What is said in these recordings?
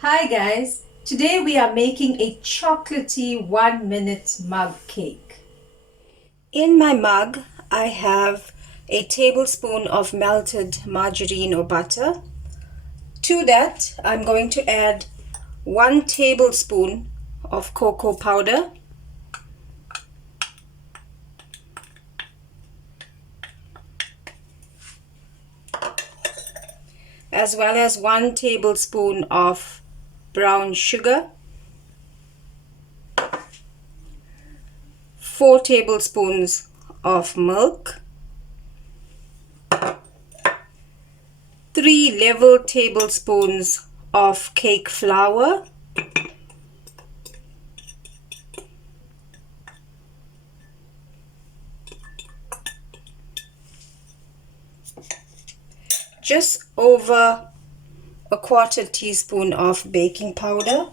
Hi guys, today we are making a chocolatey 1-minute mug cake. In my mug, I have a tablespoon of melted margarine or butter. To that, I'm going to add 1 tablespoon of cocoa powder, as well as 1 tablespoon of brown sugar, 4 tablespoons of milk, 3 level tablespoons of cake flour, just over a 1/4 teaspoon of baking powder,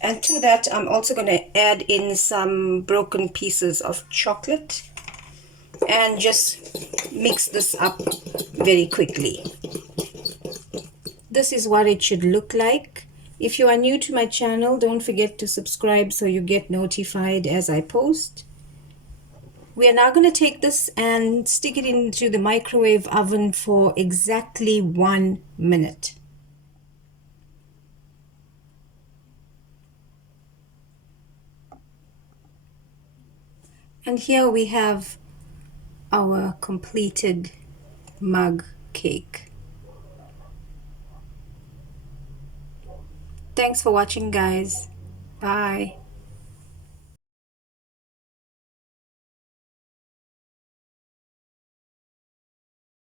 and to that I'm also going to add in some broken pieces of chocolate and just mix this up very quickly. This is what it should look like. If you are new to my channel, don't forget to subscribe so you get notified as I post. We are now going to take this and stick it into the microwave oven for exactly 1 minute. And here we have our completed mug cake. Thanks for watching, guys. Bye.